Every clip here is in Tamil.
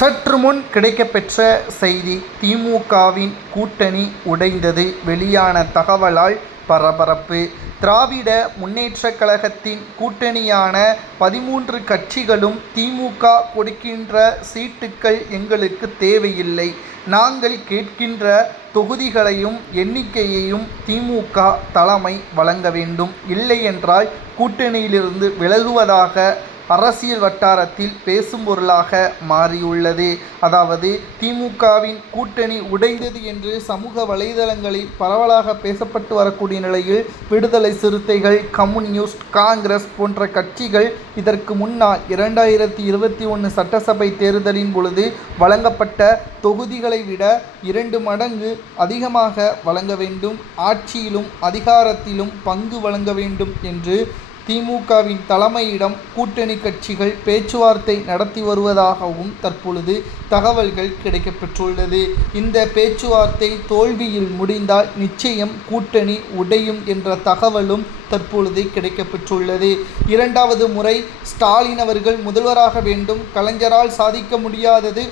சற்று முன் கிடைக்கப்பெற்ற செய்தி. திமுகவின் கூட்டணி உடைந்தது. வெளியான தகவலால் பரபரப்பு. திராவிட முன்னேற்றக் கழகத்தின் கூட்டணியான 13 கட்சிகளும் திமுக கொடுக்கின்ற சீட்டுக்கள் எங்களுக்கு தேவையில்லை, நாங்கள் கேட்கின்ற தொகுதிகளையும் எண்ணிக்கையையும் திமுக தலைமை வழங்க வேண்டும், இல்லையென்றால் கூட்டணியிலிருந்து விலகுவதாக அரசியல் வட்டாரத்தில் பேசும் பொருளாக மாறியுள்ளது. அதாவது திமுகவின் கூட்டணி உடைந்தது என்று சமூக வலைதளங்களில் பரவலாக பேசப்பட்டு வரக்கூடிய நிலையில் விடுதலை சிறுத்தைகள், கம்யூனிஸ்ட், காங்கிரஸ் போன்ற கட்சிகள் இதற்கு முன்னால் 2021 சட்டசபை தேர்தலின் பொழுது வழங்கப்பட்ட தொகுதிகளை விட 2 மடங்கு அதிகமாக வழங்க வேண்டும், ஆட்சியிலும் அதிகாரத்திலும் பங்கு வழங்க வேண்டும் என்று திமுகவின் தலைமையிடம் கூட்டணி கட்சிகள் பேச்சுவார்த்தை நடத்தி வருவதாகவும் தற்பொழுது தகவல்கள் கிடைக்கப்பெற்றுள்ளது. இந்த பேச்சுவார்த்தை தோல்வியில் முடிந்தால் நிச்சயம் கூட்டணி உடையும் என்ற தகவலும் தற்பொழுது கிடைக்கப்பெற்றுள்ளது. 2வது முறை ஸ்டாலின் அவர்கள் முதல்வராக வேண்டும், கலைஞரால் சாதிக்க முடியாதது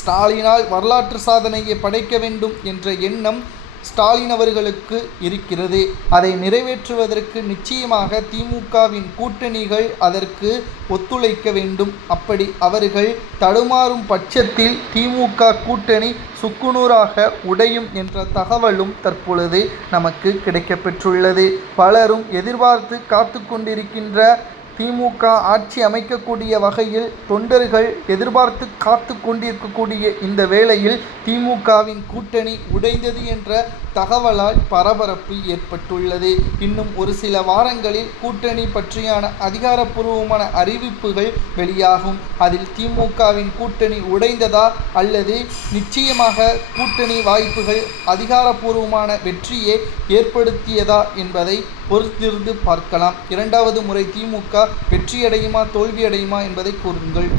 ஸ்டாலினால் வரலாற்று சாதனையை படைக்க வேண்டும் என்ற எண்ணம் ஸ்டாலின் அவர்களுக்கு இருக்கிறது. அதை நிறைவேற்றுவதற்கு நிச்சயமாக திமுகவின் கூட்டணிகள் அதற்கு ஒத்துழைக்க வேண்டும். அப்படி அவர்கள் தடுமாறும் பட்சத்தில் திமுக கூட்டணி சுக்குநூறாக உடையும் என்ற தகவலும் தற்பொழுது நமக்கு கிடைக்கப்பெற்றுள்ளது. பலரும் எதிர்பார்த்து காத்து கொண்டிருக்கின்ற திமுக ஆட்சி அமைக்கக்கூடிய வகையில் தொண்டர்கள் எதிர்பார்த்து காத்து கொண்டிருக்கக்கூடிய இந்த வேளையில் திமுகவின் கூட்டணி உடைந்தது என்ற தகவலால் பரபரப்பு ஏற்பட்டுள்ளது. இன்னும் ஒரு சில வாரங்களில் கூட்டணி பற்றியான அதிகாரப்பூர்வமான அறிவிப்புகள் வெளியாகும். அதில் திமுகவின் கூட்டணி உடைந்ததா அல்லது நிச்சயமாக கூட்டணி வாய்ப்புகள் அதிகாரப்பூர்வமான வெற்றியை ஏற்படுத்தியதா என்பதை பொறுத்திருந்து பார்க்கலாம். 2வது முறை திமுக வெற்றியடையுமா தோல்வியடையுமா என்பதை கூறுங்கள்.